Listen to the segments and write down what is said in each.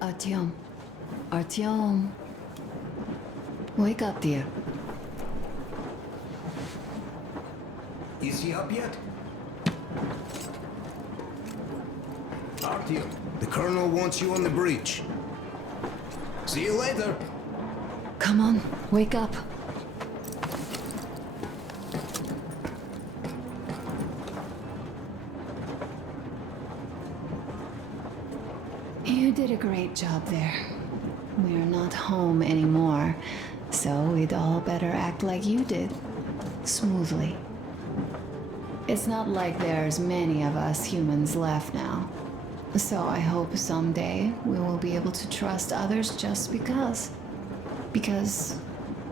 Artyom. Artyom. Wake up, dear. Is he up yet? Artyom, the Colonel wants you on the breach. See you later. Come on, wake up. You did a great job there. We're not home anymore, so we'd all better act like you did. Smoothly. It's not like there's many of us humans left now. So I hope someday we will be able to trust others just because. Because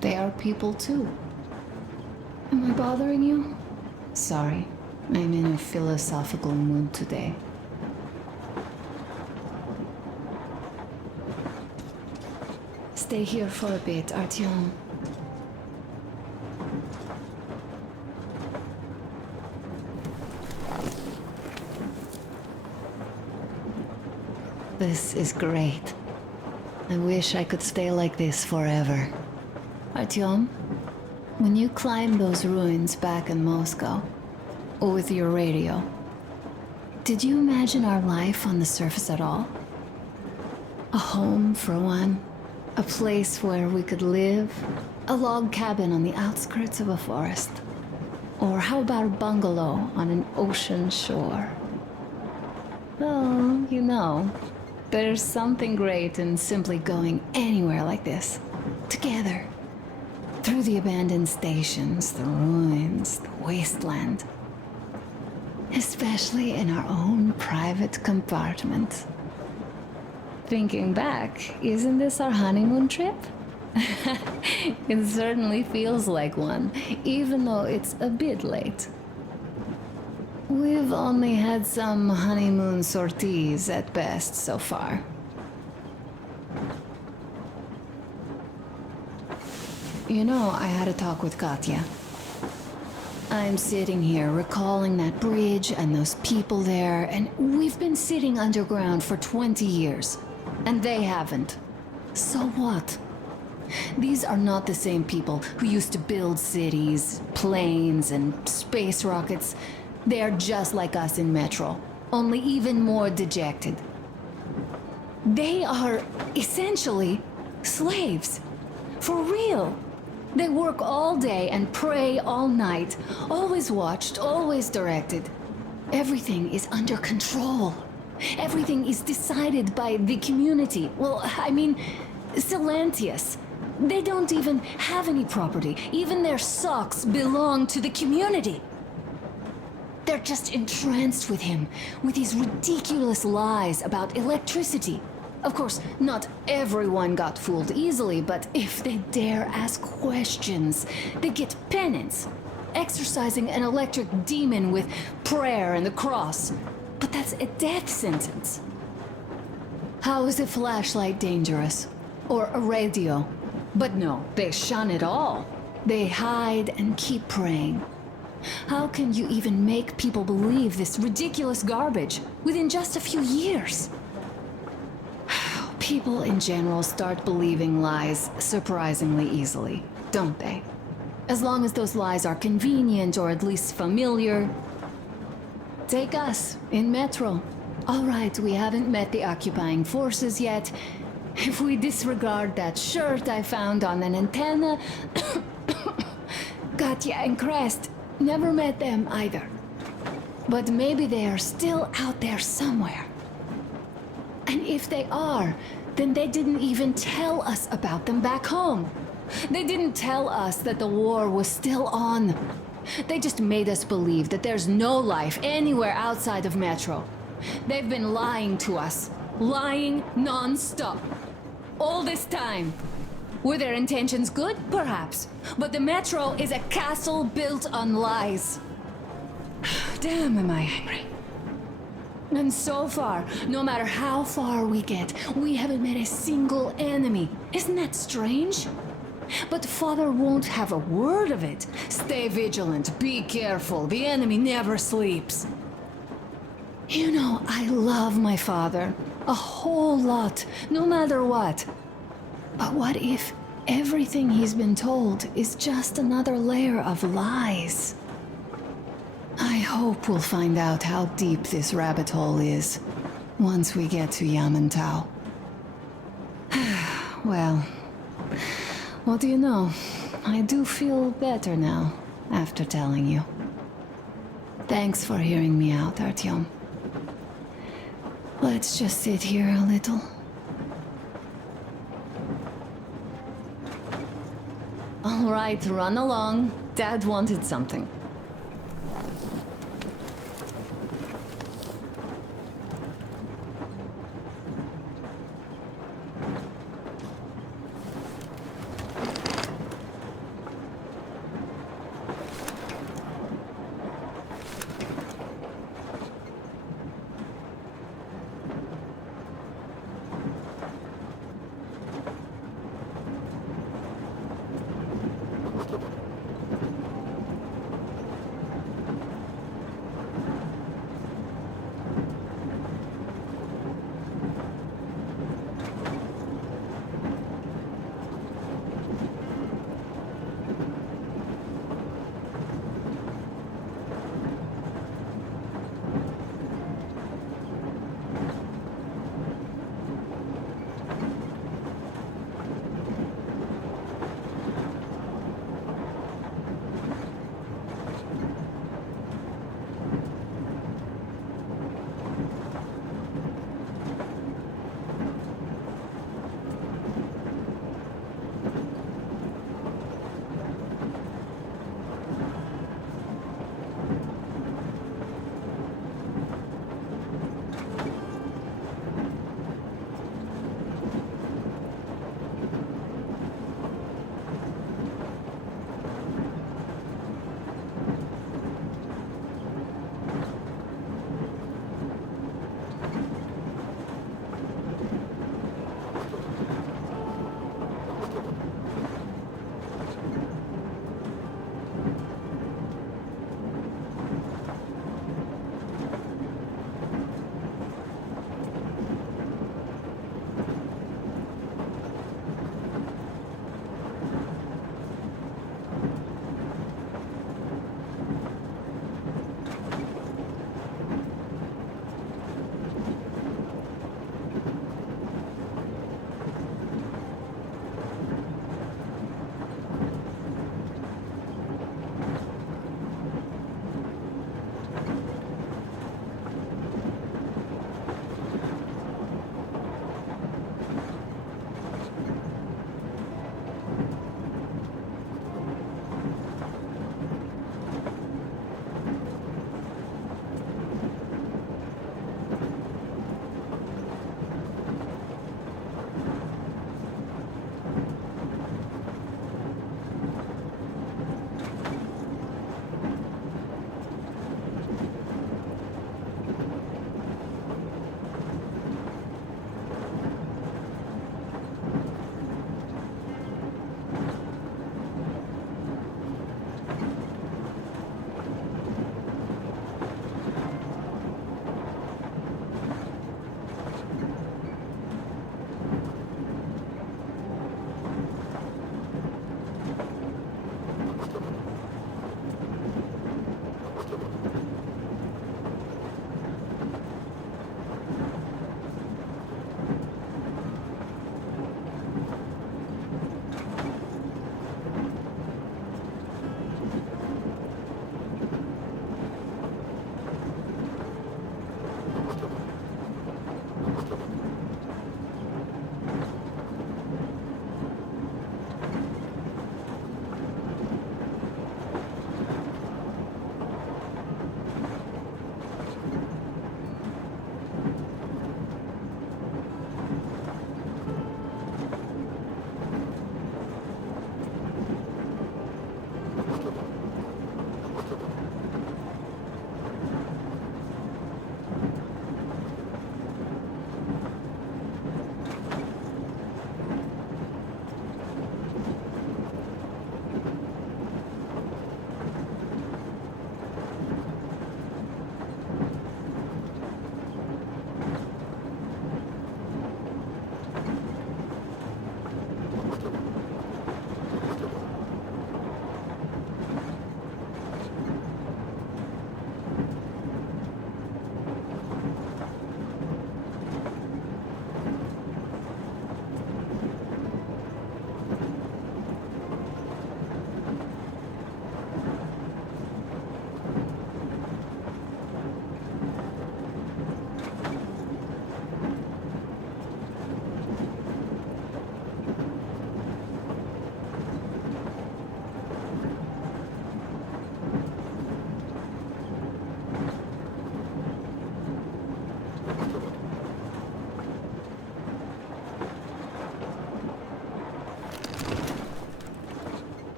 they are people too. Am I bothering you? Sorry, I'm in a philosophical mood today. Stay here for a bit, Artyom. This is great. I wish I could stay like this forever. Artyom, when you climbed those ruins back in Moscow, with your radio, did you imagine our life on the surface at all? A home, for one. A place where we could live. A log cabin on the outskirts of a forest. Or how about a bungalow on an ocean shore? Well, you know, there's something great in simply going anywhere like this. Together. Through the abandoned stations, the ruins, the wasteland. Especially in our own private compartment. Thinking back, isn't this our honeymoon trip? It certainly feels like one, even though it's a bit late. We've only had some honeymoon sorties at best so far. You know, I had a talk with Katya. I'm sitting here recalling that bridge and those people there, and we've been sitting underground for 20 years. And they haven't. So what? These are not the same people who used to build cities, planes, and space rockets. They are just like us in Metro, only even more dejected. They are essentially slaves. For real. They work all day and pray all night, always watched, always directed. Everything is under control. Everything is decided by the community. Well, I mean, Silantius. They don't even have any property. Even their socks belong to the community. They're just entranced with him, with these ridiculous lies about electricity. Of course, not everyone got fooled easily, but if they dare ask questions, they get penance. Exorcising an electric demon with prayer and the cross. But that's a death sentence. How is a flashlight dangerous? Or a radio? But no, they shun it all. They hide and keep praying. How can you even make people believe this ridiculous garbage within just a few years? People in general start believing lies surprisingly easily, don't they? As long as those lies are convenient or at least familiar. Take us, in Metro. All right, we haven't met the occupying forces yet. If we disregard that shirt I found on an antenna... Katya and Crest, never met them either. But maybe they are still out there somewhere. And if they are, then they didn't even tell us about them back home. They didn't tell us that the war was still on. They just made us believe that there's no life anywhere outside of Metro. They've been lying to us. Lying non-stop. All this time. Were their intentions good? Perhaps. But the Metro is a castle built on lies. Damn, am I angry. And so far, no matter how far we get, we haven't met a single enemy. Isn't that strange? But Father won't have a word of it. Stay vigilant, be careful, the enemy never sleeps. You know, I love my father. A whole lot, no matter what. But what if everything he's been told is just another layer of lies? I hope we'll find out how deep this rabbit hole is once we get to Yamantau. Well, what do you know? I do feel better now after telling you. Thanks for hearing me out, Artyom. Let's just sit here a little. All right, run along. Dad wanted something.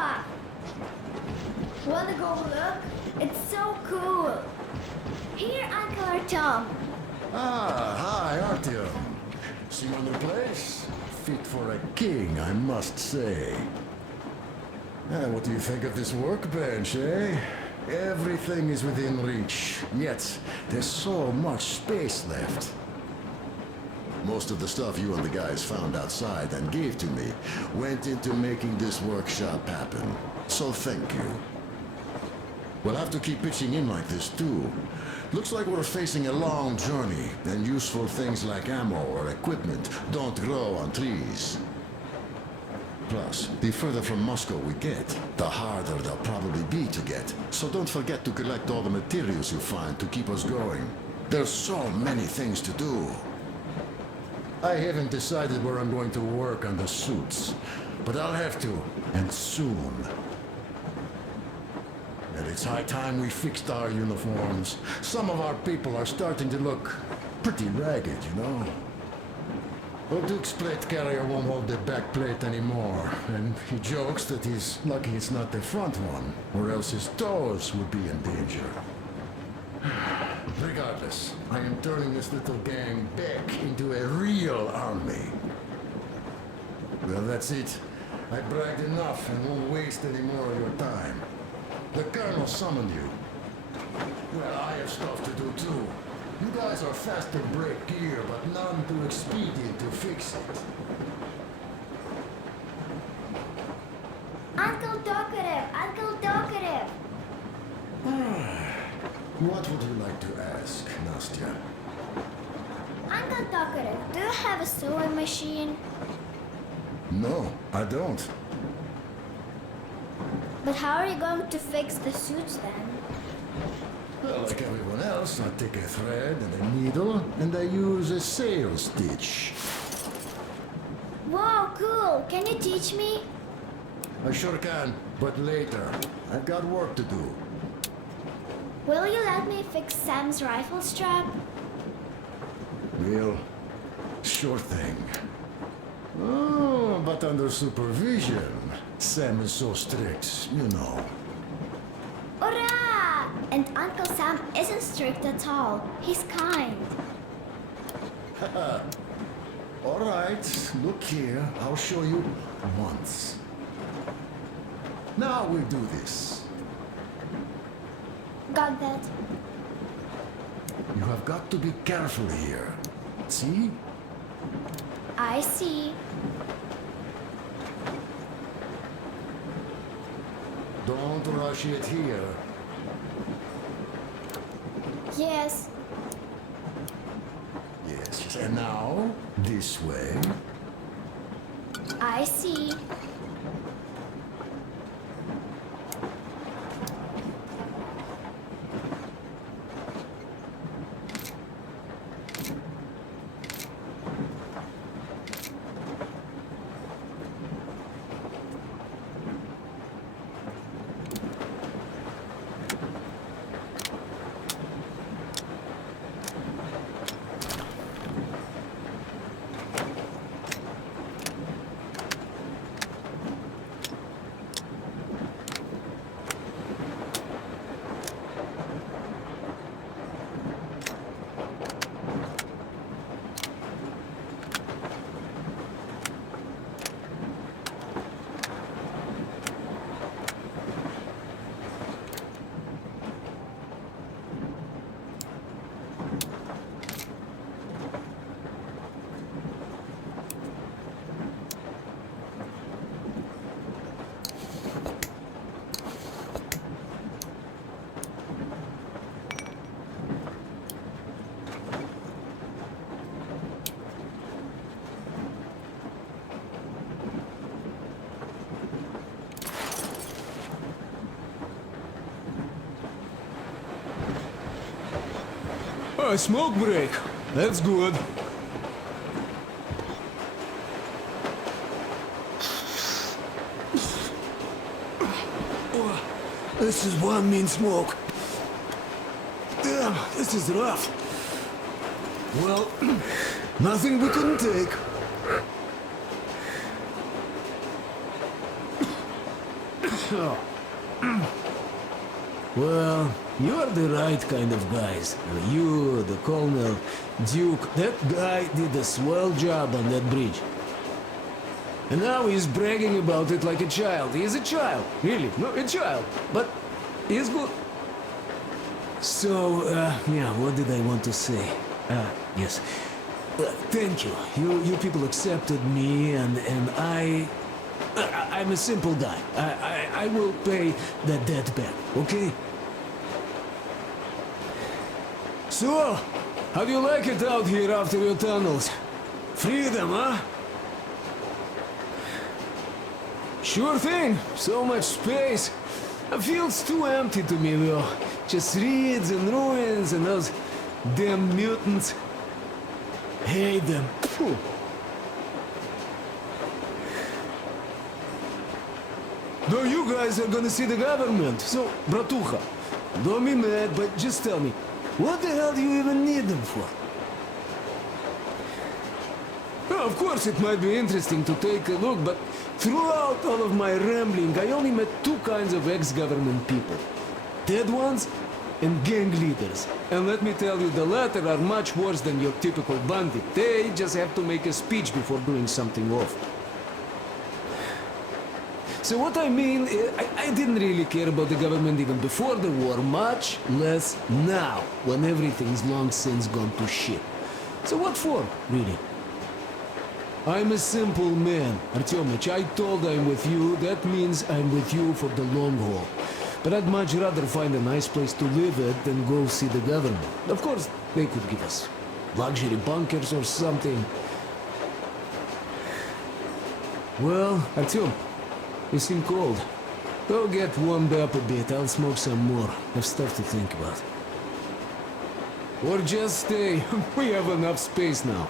Papa. Wanna go look? It's so cool. Here, Uncle Artyom. Ah, hi, Artyom. See my new place? Fit for a king, I must say. What do you think of this workbench, eh? Everything is within reach, yet there's so much space left. Most of the stuff you and the guys found outside and gave to me went into making this workshop happen. So thank you. We'll have to keep pitching in like this too. Looks like we're facing a long journey, and useful things like ammo or equipment don't grow on trees. Plus, the further from Moscow we get, the harder they'll probably be to get. So don't forget to collect all the materials you find to keep us going. There's so many things to do. I haven't decided where I'm going to work on the suits, but I'll have to, and soon. And it's high time we fixed our uniforms. Some of our people are starting to look pretty ragged, you know? Well, Duke's plate carrier won't hold the back plate anymore, and he jokes that he's lucky it's not the front one, or else his toes would be in danger. Regardless, I am turning this little gang back into a real army. Well, that's it. I bragged enough and won't waste any more of your time. The Colonel summoned you. Well, I have stuff to do too. You guys are fast to break gear, but none too expedient to fix it. Uncle Talkative! Uncle Talkative! What would you like to ask, Nastya? Uncle Talkative, do you have a sewing machine? No, I don't. But how are you going to fix the suits then? Well, like everyone else, I take a thread and a needle, and I use a sail stitch. Whoa, cool! Can you teach me? I sure can, but later. I've got work to do. Will you let me fix Sam's rifle strap? Well, sure thing. Oh, but under supervision. Sam is so strict, you know. Hurrah! And Uncle Sam isn't strict at all. He's kind. All right, look here. I'll show you once. Now we do this. Got that. You have got to be careful here. See? I see. Don't rush it here. Yes. Yes, and now, this way. I see. A smoke break. That's good. This is one mean smoke. Damn, this is rough. Well, nothing we couldn't take. Well, you're the right kind of guys. You, the Colonel, Duke, that guy did a swell job on that bridge. And now he's bragging about it like a child. He's a child, really, no, a child. But he's good. So, yeah, what did I want to say? Yes. Thank you. You people accepted me, and I'm a simple guy. I will pay that debt back, okay? So, how do you like it out here after your tunnels? Freedom, huh? Sure thing. So much space. It feels too empty to me, though. Just reeds and ruins and those damn mutants. Hate them. Phew. No, you guys are gonna see the government. So, bratucha, don't be mad, but just tell me, what the hell do you even need them for? Well, of course, it might be interesting to take a look, but throughout all of my rambling, I only met two kinds of ex-government people. Dead ones and gang leaders. And let me tell you, the latter are much worse than your typical bandit. They just have to make a speech before doing something awful. So what I mean, I didn't really care about the government even before the war, much less now, when everything's long since gone to shit. So what for, really? I'm a simple man, Artyomich. I told I'm with you, that means I'm with you for the long haul. But I'd much rather find a nice place to live at than go see the government. Of course, they could give us luxury bunkers or something. Well, Artyom, you seem cold. Go get warmed up a bit, I'll smoke some more. I've stuff to think about. Or just stay. We have enough space now.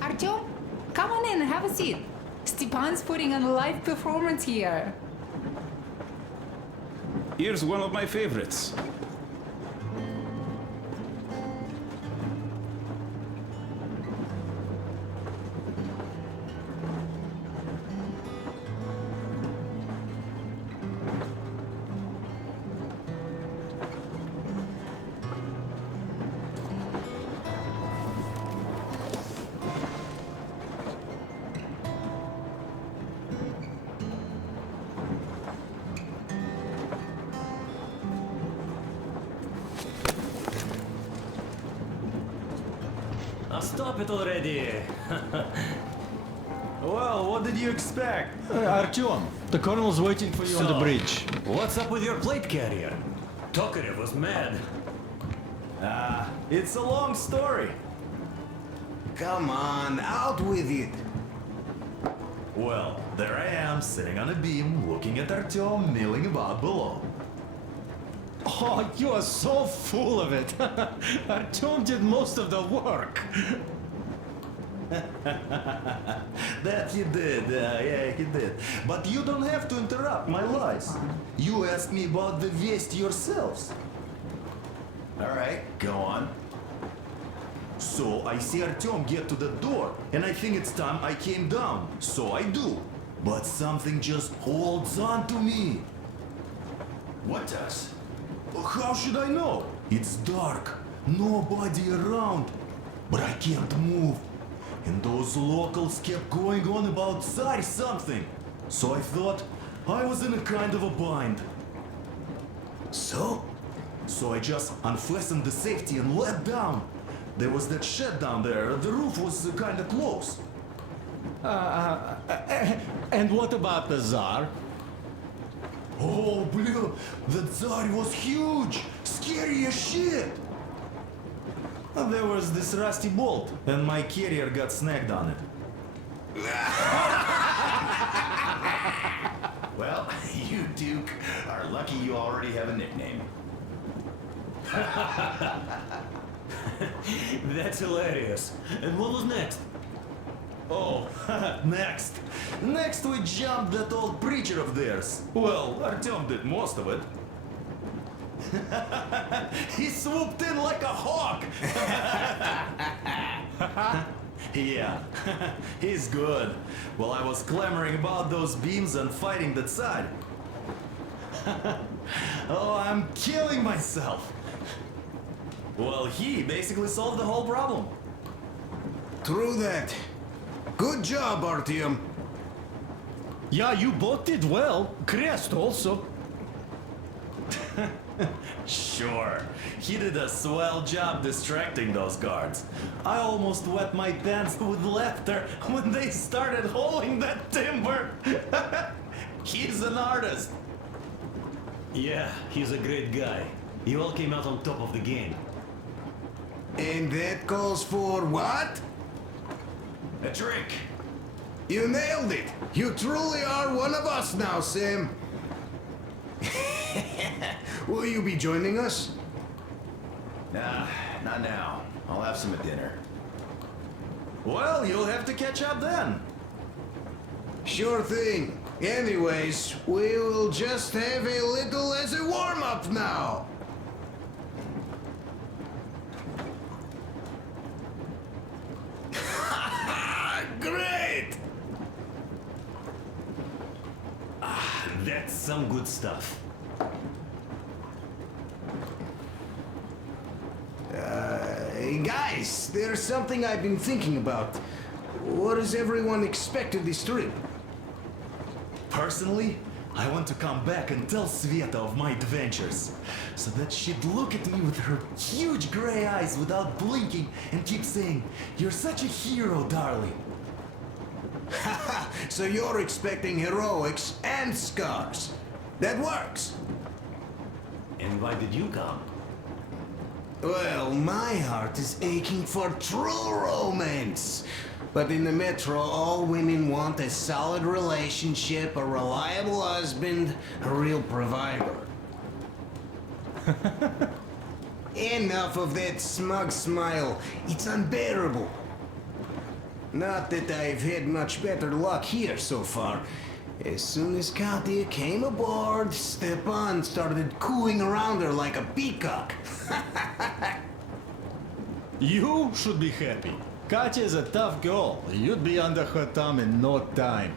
Artyom, come on in and have a seat. Stepan's putting on a live performance here. Here's one of my favorites. Stop it already! Well, what did you expect? Artyom, the colonel's waiting for you on the So, bridge. What's up with your plate carrier? Tokarev was mad. It's a long story. Come on, out with it. Well, there I am, sitting on a beam, looking at Artyom milling about below. Oh, you are so full of it. Artyom did most of the work. That he did, yeah, he did. But you don't have to interrupt my lies. You asked me about the Vest yourselves. Alright, go on. So I see Artyom get to the door, and I think it's time I came down. So I do. But something just holds on to me. What does? How should I know? It's dark, nobody around. But I can't move. And those locals kept going on about Tsar something. So I thought I was in a kind of a bind. So I just unfastened the safety and let down. There was that shed down there. The roof was kind of close. And what about the Tsar? Oh, blue, the Tsar was huge, scary as shit. There was this rusty bolt, and my carrier got snagged on it. Well, you, Duke, are lucky you already have a nickname. That's hilarious. And what was next? Oh, next. Next we jumped that old preacher of theirs. Well, Artyom did most of it. He swooped in like a hawk. Yeah, he's good. While I was clamoring about those beams and fighting that side. Oh, I'm killing myself. Well, he basically solved the whole problem. True that. Good job, Artyom. Yeah, you both did well. Crest also. Sure, he did a swell job distracting those guards. I almost wet my pants with laughter when they started hauling that timber. He's an artist. Yeah, he's a great guy. You all came out on top of the game. And that calls for what? A drink. You nailed it. You truly are one of us now, Sam. Will you be joining us? Nah, not now. I'll have some at dinner. Well, you'll have to catch up then. Sure thing. Anyways, we will just have a little as a warm-up now. Great! That's some good stuff. Hey guys, there's something I've been thinking about. What does everyone expect of this trip? Personally, I want to come back and tell Sveta of my adventures, so that she'd look at me with her huge gray eyes without blinking and keep saying, "You're such a hero, darling." So you're expecting heroics and scars. That works. And why did you come? Well, my heart is aching for true romance. But in the metro, all women want a solid relationship, a reliable husband, a real provider. Enough of that smug smile. It's unbearable. Not that I've had much better luck here so far. As soon as Katya came aboard, Stepan started cooing around her like a peacock. You should be happy. Katya is a tough girl. You'd be under her thumb in no time.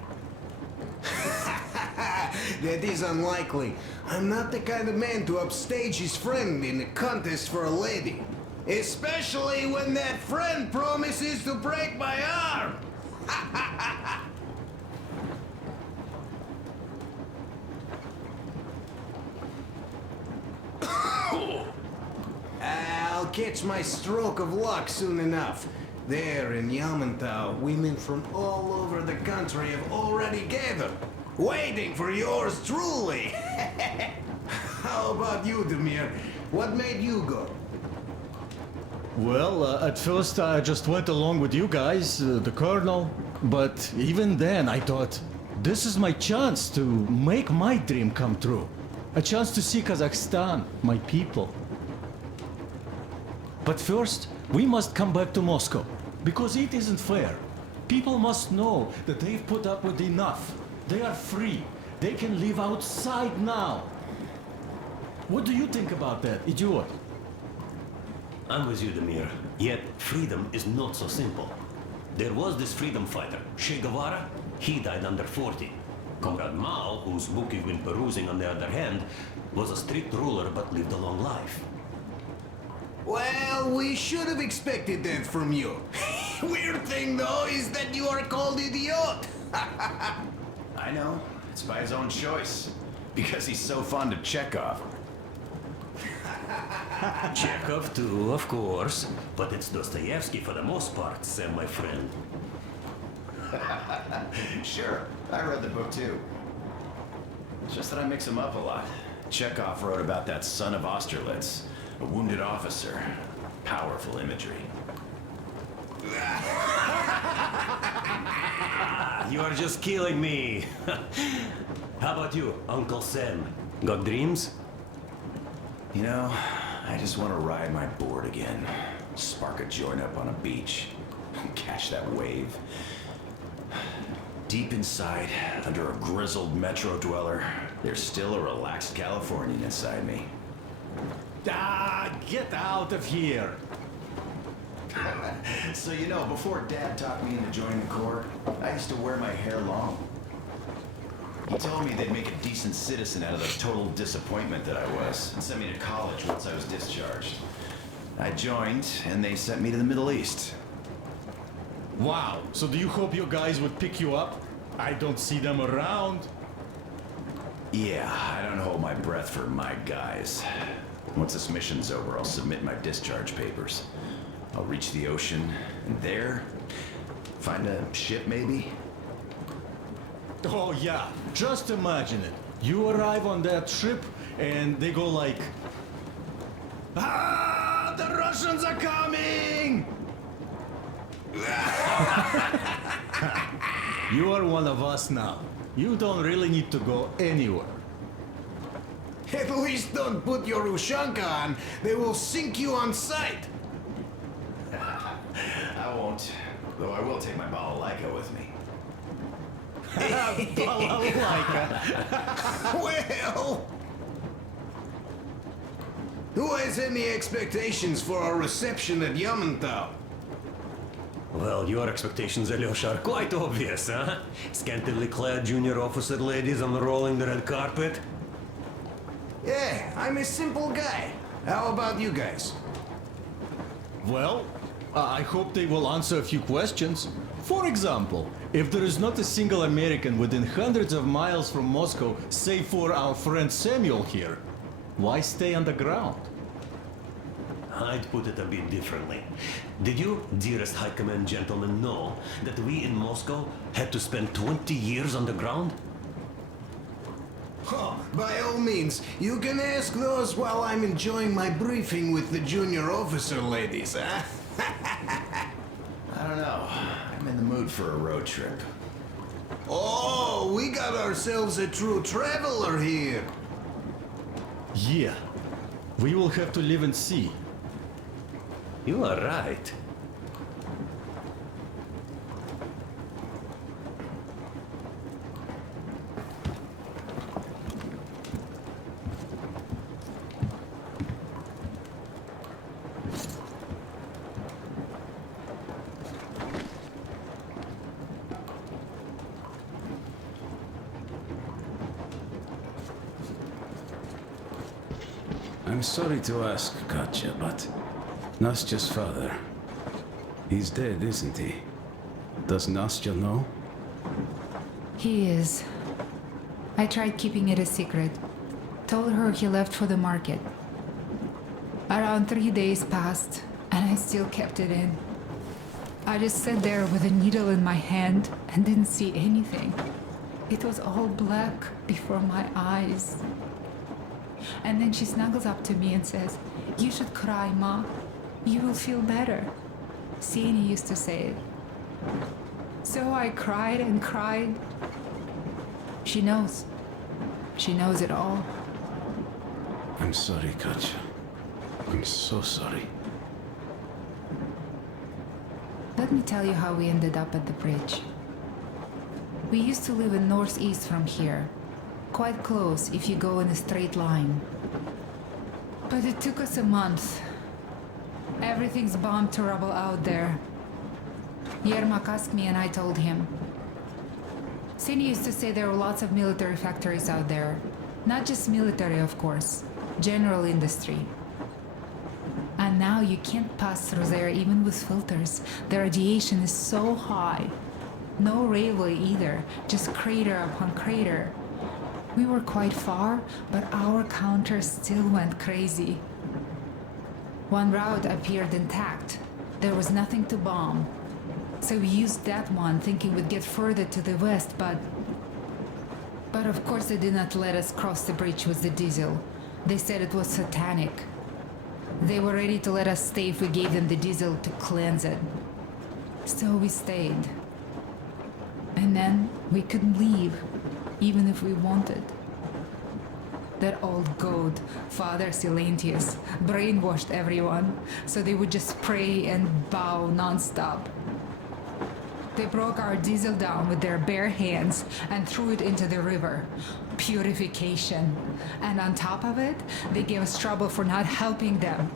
That is unlikely. I'm not the kind of man to upstage his friend in a contest for a lady. Especially when that friend promises to break my arm. I'll catch my stroke of luck soon enough. There in Yamantau, women from all over the country have already gathered, waiting for yours truly. How about you, Demir? What made you go? Well, at first I just went along with you guys, the colonel. But even then I thought, this is my chance to make my dream come true. A chance to see Kazakhstan, my people. But first, we must come back to Moscow, because it isn't fair. People must know that they've put up with enough. They are free. They can live outside now. What do you think about that, idiot? I'm with you, Demir. Yet, freedom is not so simple. There was this freedom fighter, Che Guevara. He died under 40. Comrade Mao, whose book you've been perusing on the other hand, was a strict ruler but lived a long life. Well, we should have expected that from you. Weird thing, though, is that you are called idiot. I know. It's by his own choice. Because he's so fond of Chekhov. Chekhov too, of course. But it's Dostoevsky for the most part, Sam, my friend. Sure, I read the book too. It's just that I mix them up a lot. Chekhov wrote about that son of Austerlitz, a wounded officer, powerful imagery. You are just killing me. How about you, Uncle Sam? Got dreams? You know, I just want to ride my board again. Spark a joint up on a beach. Catch that wave. Deep inside, under a grizzled metro dweller, there's still a relaxed Californian inside me. Ah, get out of here! So you know, before Dad talked me into joining the Corps, I used to wear my hair long. He told me they'd make a decent citizen out of the total disappointment that I was, and sent me to college once I was discharged. I joined, and they sent me to the Middle East. Wow, so do you hope your guys would pick you up? I don't see them around. Yeah, I don't hold my breath for my guys. Once this mission's over, I'll submit my discharge papers. I'll reach the ocean, and there, find a ship maybe? Oh yeah, just imagine it. You arrive on that ship, and they go like... Ah, the Russians are coming! You are one of us now. You don't really need to go anywhere. At least don't put your Ushanka on. They will sink you on sight. I won't, though I will take my balalaika with me. Well... Who has any expectations for our reception at Yamantau? Well, your expectations, Alyosha, are quite obvious, huh? Scantily clad junior officer ladies unrolling the red carpet. Yeah, I'm a simple guy. How about you guys? Well, I hope they will answer a few questions. For example, if there is not a single American within hundreds of miles from Moscow, save for our friend Samuel here, why stay underground? I'd put it a bit differently. Did you, dearest High Command gentlemen, know that we in Moscow had to spend 20 years underground? Oh, by all means, you can ask those while I'm enjoying my briefing with the junior officer ladies, huh? I don't know. I'm in the mood for a road trip. Oh, we got ourselves a true traveler here. Yeah, we will have to live and see. You are right. I'm sorry to ask, Katya, but Nastya's father, he's dead, isn't he? Does Nastya know? He is. I tried keeping it a secret. Told her he left for the market. Around 3 days passed, and I still kept it in. I just sat there with a needle in my hand and didn't see anything. It was all black before my eyes. And then she snuggles up to me and says, "You should cry, Ma. You will feel better." Sieni used to say it. So I cried and cried. She knows. She knows it all. I'm sorry, Katya. I'm so sorry. Let me tell you how we ended up at the bridge. We used to live in northeast from here. Quite close if you go in a straight line. But it took us a month. Everything's bombed to rubble out there. Yermak asked me and I told him. Sieni used to say there were lots of military factories out there. Not just military, of course. General industry. And now you can't pass through there even with filters. The radiation is so high. No railway either, just crater upon crater. We were quite far, but our counter still went crazy. One route appeared intact. There was nothing to bomb. So we used that one, thinking we'd get further to the west, but of course they did not let us cross the bridge with the diesel. They said it was satanic. They were ready to let us stay if we gave them the diesel to cleanse it. So we stayed. And then we couldn't leave, even if we wanted. That old goat, Father Silentius, brainwashed everyone, so they would just pray and bow non-stop. They broke our diesel down with their bare hands and threw it into the river. Purification. And on top of it, they gave us trouble for not helping them.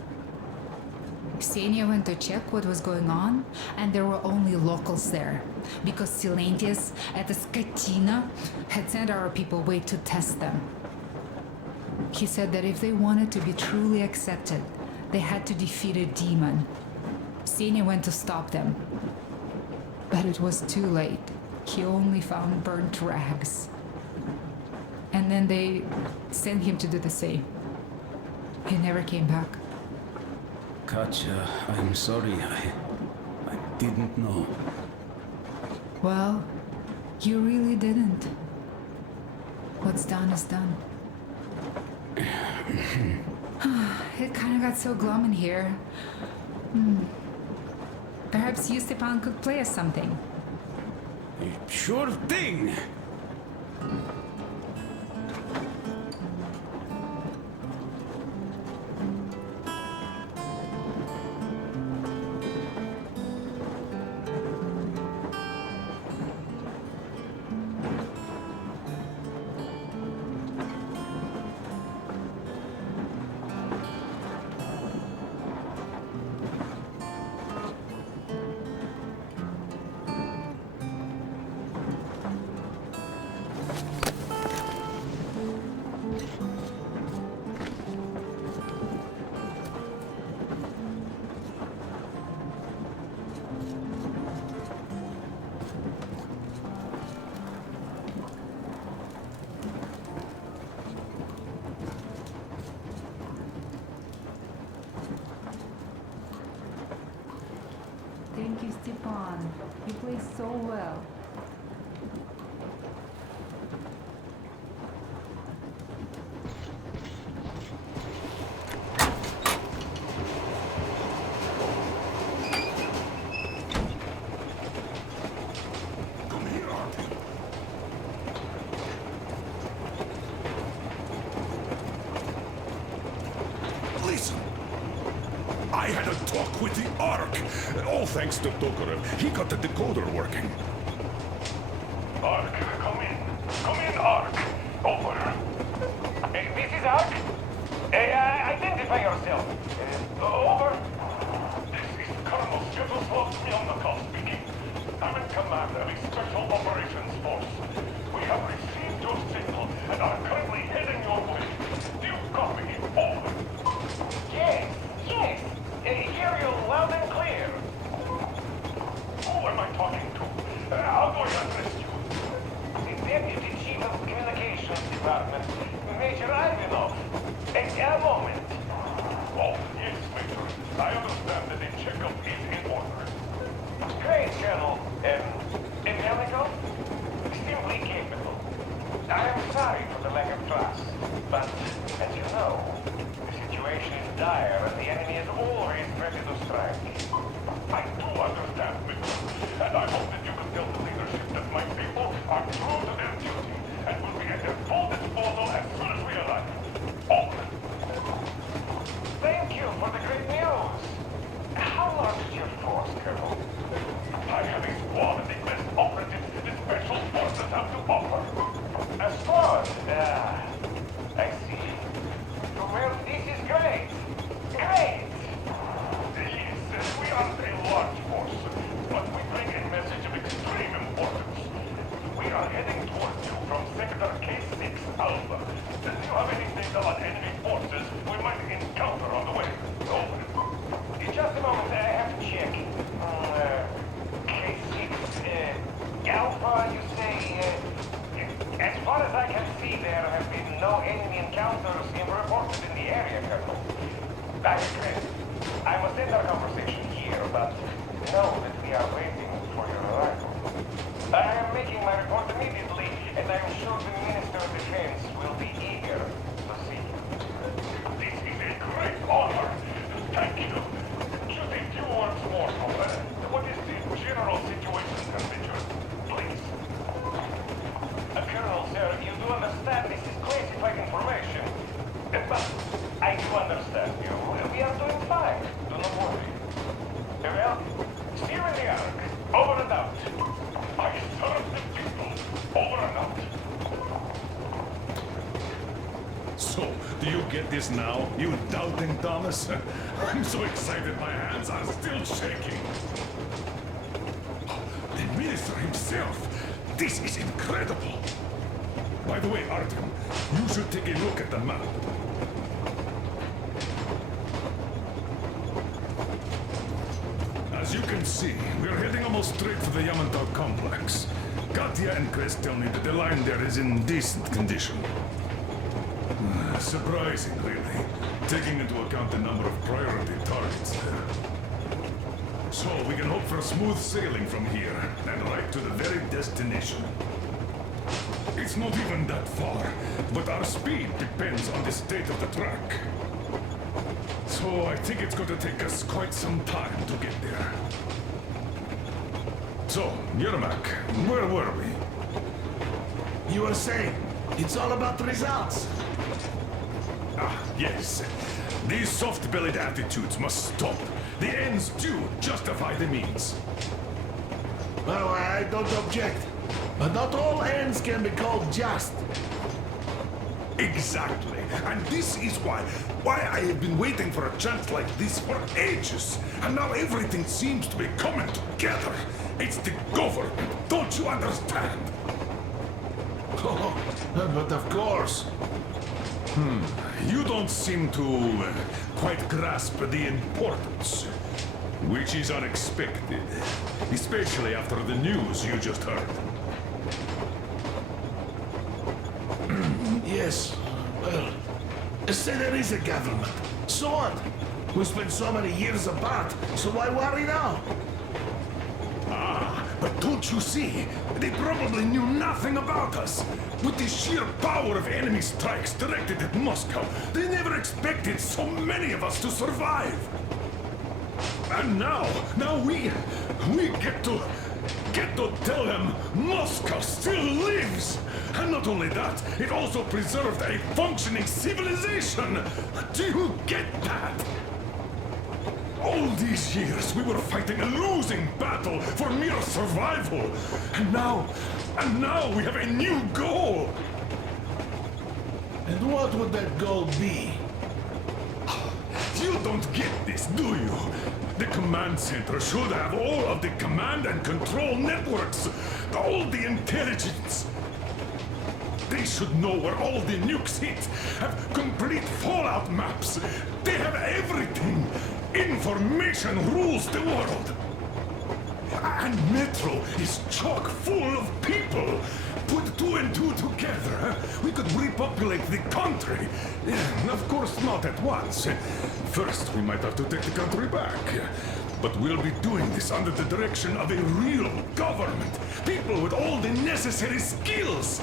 Xenia went to check what was going on, and there were only locals there, because Silentius at the Skatina had sent our people away to test them. He said that if they wanted to be truly accepted, they had to defeat a demon. Xenia went to stop them. But it was too late. He only found burnt rags. And then they sent him to do the same. He never came back. Katja, I'm sorry. I didn't know. Well, you really didn't. What's done is done. It kind of got so glum in here. Perhaps you, Stepan, could play us something. Sure thing! Thank you, Stepan. You play so well. Listen. I had a talk with the Ark. All thanks to Tokarev. He got the decoder working. Ark, come in. Come in, Ark. Over. This is Ark. Identify yourself. Over. This is Colonel Sviatoslav Melnikov speaking. I'm in command of a special operations force. We have received your signal and are currently heading your way. Do you copy? Over. Yes. Hear you loud and clear. Who am I talking to? How do I address you? The Deputy Chief of Communications Department, Major Ivanov. A moment. Oh, yes, Major. I understand that the checkup is in order. Great, Colonel. Melnikov? Extremely capable. I am sorry for the lack of trust, but, as you know, the situation is dire and the enemy is always ready to strike. I do understand, Major. And I hope that you can tell the leadership that my people are true to their duty and will be at their full disposal as soon as we arrive. Over. Thank you for the great news. How large is your force, Colonel? I have a squad of the best operatives the special forces have to offer. A squad? I see. Well, this is great. Great! Yes, we aren't a large force, but we bring a message of extreme importance. We are heading towards you from Sector K6 Alpha. Do you have any data on enemy forces we might encounter on the way? Over. In just a moment, I have to check. K6, Alpha, you say? As far as I can see, there have been no enemy encounters reported in the area, Colonel. I regret. I must end our conversation here, but know that we are waiting for your arrival. I am making my report immediately, and I am sure the Minister of Defense will be eager to see you. This is a great honor. Do you get this now, you doubting Thomas? I'm so excited my hands are still shaking. The minister himself! This is incredible! By the way, Artyom, you should take a look at the map. As you can see, we're heading almost straight for the Yamantau complex. Katya and Chris tell me that the line there is in decent condition. Surprising, really, taking into account the number of priority targets there. So we can hope for smooth sailing from here, and right to the very destination. It's not even that far, but our speed depends on the state of the track. So I think it's going to take us quite some time to get there. So, Yermak, where were we? You were saying, it's all about results. Ah, yes. These soft-bellied attitudes must stop. The ends do justify the means. Well, I don't object. But not all ends can be called just. Exactly. And this is why I have been waiting for a chance like this for ages. And now everything seems to be coming together. It's the government. Don't you understand? Oh, but of course. You don't seem to quite grasp the importance, which is unexpected, especially after the news you just heard. Yes. Well, say there is a government. So what? We spent so many years apart, so why worry now? But don't you see? They probably knew nothing about us. With the sheer power of enemy strikes directed at Moscow, they never expected so many of us to survive. And now we get to tell them Moscow still lives. And not only that, it also preserved a functioning civilization. Do you get that? All these years, we were fighting a losing battle for mere survival. And now we have a new goal. And what would that goal be? You don't get this, do you? The command center should have all of the command and control networks, all the intelligence. They should know where all the nukes hit, have complete fallout maps. They have everything. Information rules the world. And Metro is chock full of people. Put two and two together, we could repopulate the country. Of course, not at once. First, we might have to take the country back. But we'll be doing this under the direction of a real government. People with all the necessary skills.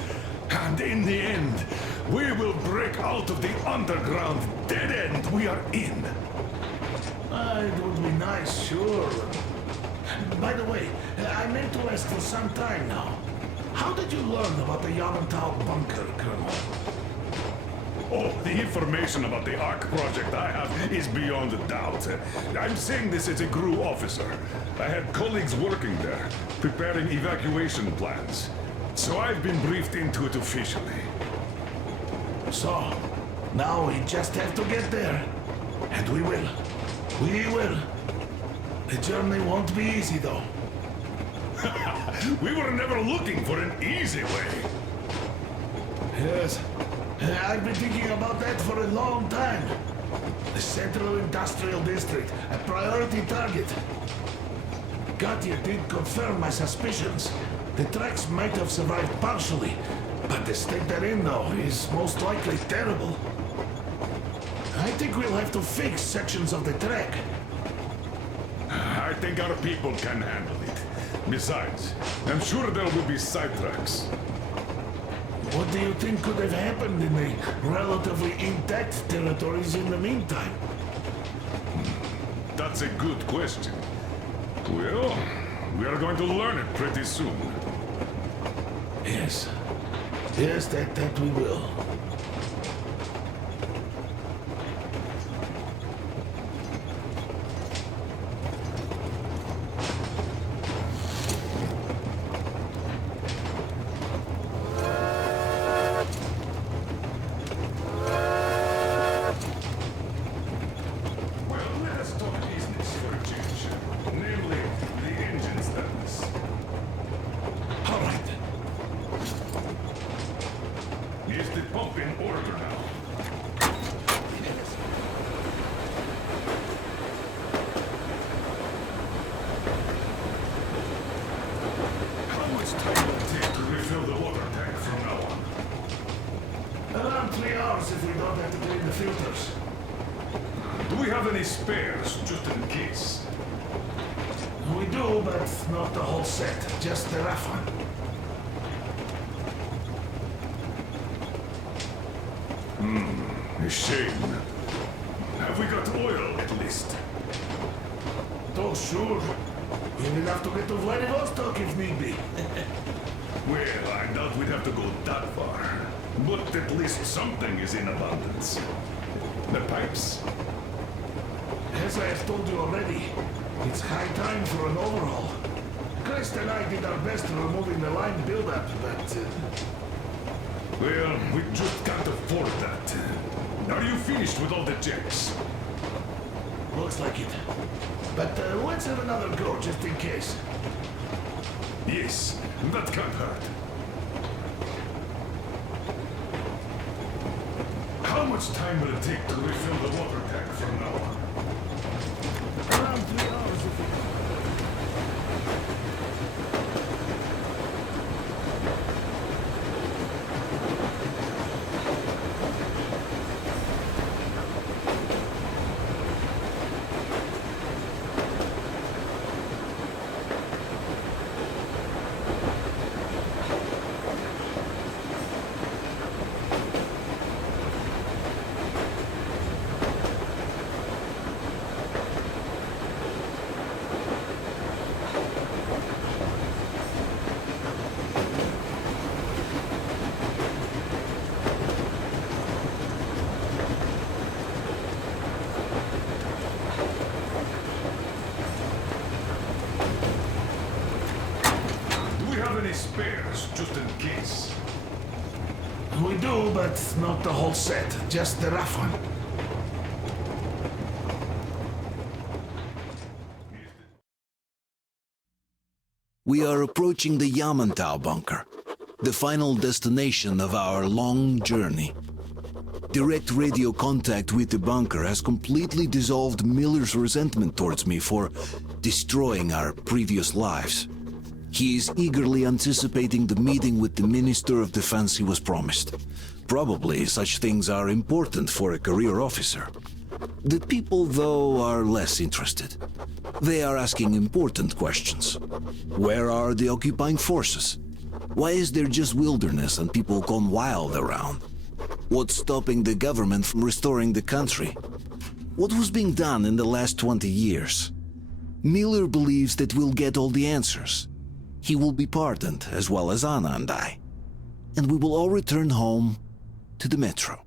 And in the end, we will break out of the underground dead end we are in. It would be nice, sure. By the way, I meant to ask for some time now. How did you learn about the Yamantau bunker, Colonel? Oh, the information about the ARC project I have is beyond a doubt. I'm saying this as a GRU officer. I had colleagues working there, preparing evacuation plans. So I've been briefed into it officially. So, now we just have to get there. And we will. We will. The journey won't be easy, though. We were never looking for an easy way. Yes. I've been thinking about that for a long time. The Central Industrial District, a priority target. Katya did confirm my suspicions. The tracks might have survived partially, but the state they're in, though, is most likely terrible. I think we'll have to fix sections of the track. I think our people can handle it. Besides, I'm sure there will be sidetracks. What do you think could have happened in the relatively intact territories in the meantime? That's a good question. Well, we are going to learn it pretty soon. Yes. Yes, that we will. pump in order now. How much time will it take to refill the water tank from now on? Around 3 hours if we don't have to clean the filters. Do we have any spares, just in case? We do, but not the whole set. Just the rough one. A shame. Have we got oil, at least? Oh, sure. We'll have to get to Vladivostok if need be. Well, I doubt we'd have to go that far. But at least something is in abundance. The pipes. As I have told you already, it's high time for an overhaul. Christ and I did our best removing the line buildup, but... Well, we just can't afford that. Are you finished with all the checks? Looks like it. But let's have another go, just in case. Yes, that can't hurt. How much time will it take to refill the water tank from now on? Around 3 hours if we... Spares, just in case. We do, but not the whole set. Just the rough one. We are approaching the Yamantau bunker, the final destination of our long journey. Direct radio contact with the bunker has completely dissolved Miller's resentment towards me for destroying our previous lives. He is eagerly anticipating the meeting with the Minister of Defense he was promised. Probably such things are important for a career officer. The people, though, are less interested. They are asking important questions. Where are the occupying forces? Why is there just wilderness and people gone wild around? What's stopping the government from restoring the country? What was being done in the last 20 years? Miller believes that we'll get all the answers. He will be pardoned, as well as Anna and I. And we will all return home to the metro.